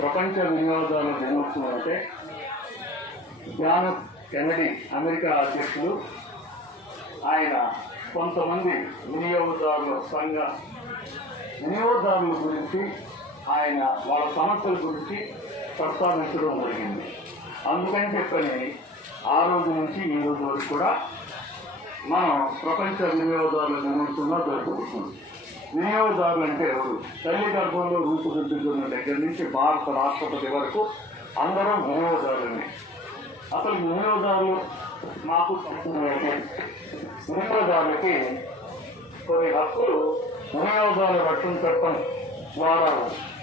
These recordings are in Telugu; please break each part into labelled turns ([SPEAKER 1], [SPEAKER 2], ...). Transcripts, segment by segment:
[SPEAKER 1] ప్రపంచ వినియోగదారుల దినోత్సవం అంటే జాన్ కెనడీ అమెరికా అధ్యక్షుడు ఆయన కొంతమంది వినియోగదారుల సంఘ వినియోగదారుల గురించి ఆయన వాళ్ళ సమస్యల గురించి ప్రస్తావించడం జరిగింది. అందుకని చెప్పని ఆ రోజు నుంచి ఈ రోజు వరకు కూడా మనం ప్రపంచ వినియోగదారుల దినోత్సవంగా జరుపుకుంటున్నాం. వినియోగదారులు అంటే ఎవరు? తల్లి గర్భంలో రూపుదిద్దుకున్న దగ్గర నుంచి భారత రాష్ట్రపతి వరకు అందరం వినియోగదారులనే అసలు వినియోగదారులు మాకు సంబంధం వినియోగదారులకి కొన్ని హక్కులు వినియోగదారుల రక్షణ చట్టం ద్వారా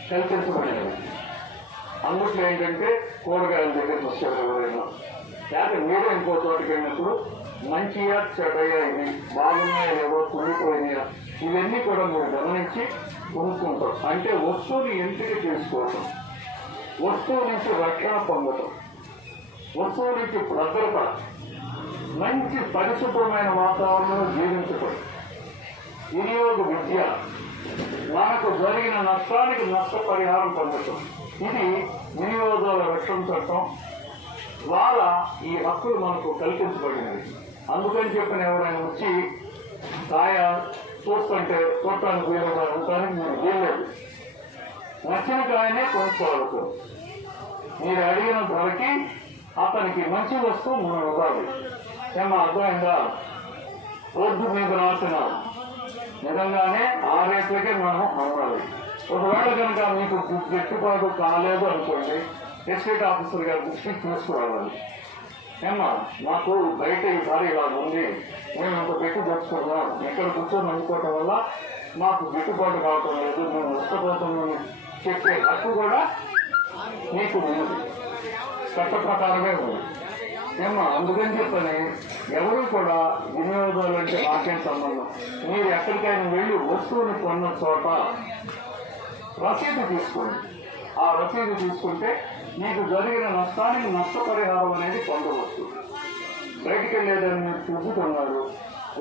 [SPEAKER 1] కల్పించబడినవి అందుట్లో ఏంటంటే కూరగాయల దగ్గర వచ్చారు ఎవరైనా. లేకపోతే వేరే ఇంకో చోటుకి వెళ్ళినప్పుడు మంచిగా చెడయ్యా ఇవి బాగున్నాయా లేవో కుళ్ళిపోయినాయా ఇవన్నీ కూడా మీరు గమనించి కొనుక్కుంటాం. అంటే వస్తువుని ఎంపిక చేసుకోవటం వస్తువు నుంచి రక్షణ పొందటం వస్తువు నుంచి భద్రత మంచి పరిశుభ్రమైన వాతావరణంలో జీవించటం వినియోగ విద్య మనకు జరిగిన నష్టానికి నష్టపరిహారం పొందటం. ఇది వినియోగదారుల రక్షణ చట్టం. ద్వారా ఈ హక్కులు మనకు కల్పించబడినవి. అందుకని చెప్పిన ఎవరైనా వచ్చి కాయ చూస్తుంటే చూడటానికి వీలుగా ఉండటానికి మీరు వీల్లేదు. నచ్చిన కాయనే కొనుక్కోవచ్చు మీరు అడిగిన ధరకి అతనికి మంచి వస్తువు మనం ఇవ్వాలి ఏమో అర్థమైందా? రోడ్డు మీద రాసిన నిజంగానే ఆ రేట్లకే మనం అమ్మాలి. ఒకవేళ కనుక మీకు గిట్టుబాటు కాలేదు అనుకోండి ఎస్టేట్ ఆఫీసర్ గారి దృష్టికి తీసుకురావాలి. ఏమ్మా మాకు బయట ఈ ధర ఇలా ఉంది. మేము ఇంత పెట్టి తెచ్చుకున్నాం ఇక్కడ కూర్చొని అనుకోవటం వల్ల మాకు గిట్టుబాటు కావటం లేదు. మేము నష్టపోతున్నామని చెప్పే హక్కు కూడా మీకు ఉంది. చట్ట ప్రకారమే ఉంది. ఏమో అందుకని చెప్పని ఎవరు కూడా వినియోగదారులు అంటే నాకేం సంబంధం? మీరు ఎక్కడికైనా వెళ్ళి వస్తువుని కొన్న చోట రసీదు తీసుకోండి. ఆ రసీదు తీసుకుంటే మీకు జరిగిన నష్టానికి నష్టపరిహారం అనేది పొందవచ్చు. బయటికి వెళ్ళేదని మీరు చూసుకున్నారు.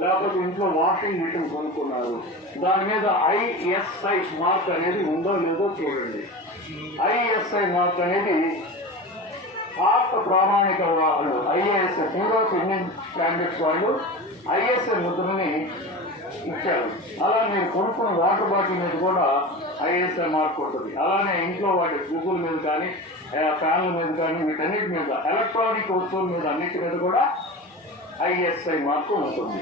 [SPEAKER 1] లేకపోతే ఇంట్లో వాషింగ్ మిషన్ కొనుక్కున్నారు. దాని మీద ఐఎస్ఐ మార్క్ అనేది ఉందో లేదో చూడండి. ఐఎస్ఐ మార్క్ అనేది భారత ప్రామాణిక వాళ్ళు IAS bureau of Indian standards వాళ్ళు ఐఎస్ఐ ముద్రని ఇచ్చారు. అలా మీరు కొనుక్కున్న వాటర్ బాటిల్ మీద కూడా ఐఎస్ఐ మార్క్ ఉంటుంది. అలానే ఇంట్లో వాటి గూగుల్ మీద కానీ ఫ్యాన్ల మీద కానీ వీటన్నిటి మీద ఎలక్ట్రానిక్ వస్తువుల మీద అన్నిటి మీద కూడా ఐఎస్ఐ మార్కు ఉంటుంది.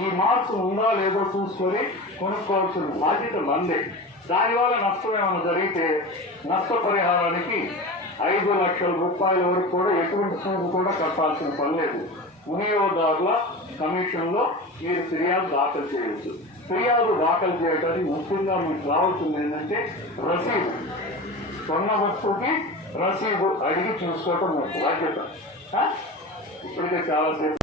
[SPEAKER 1] ఈ మార్కు ఉందా లేదో చూసుకొని కొనుక్కోవాల్సిన బాధ్యత మందే. దానివల్ల నష్టం ఏమైనా జరిగితే నష్టపరిహారానికి ఐదు లక్షల రూపాయల వరకు కూడా ఎటువంటి సూపు కూడా కట్టాల్సిన పని లేదు. వినియోగదారుల కమిషన్లో మీరు ఫిర్యాదు దాఖలు చేయవచ్చు. ఫిర్యాదు దాఖలు చేయడానికి ముఖ్యంగా మీకు రావాల్సింది ఏంటంటే రసీదు. కొన్న వస్తువుకి రసీదు అడిగి చూసుకోవటం బాధ్యత. ఇప్పటికే చాలాసేపు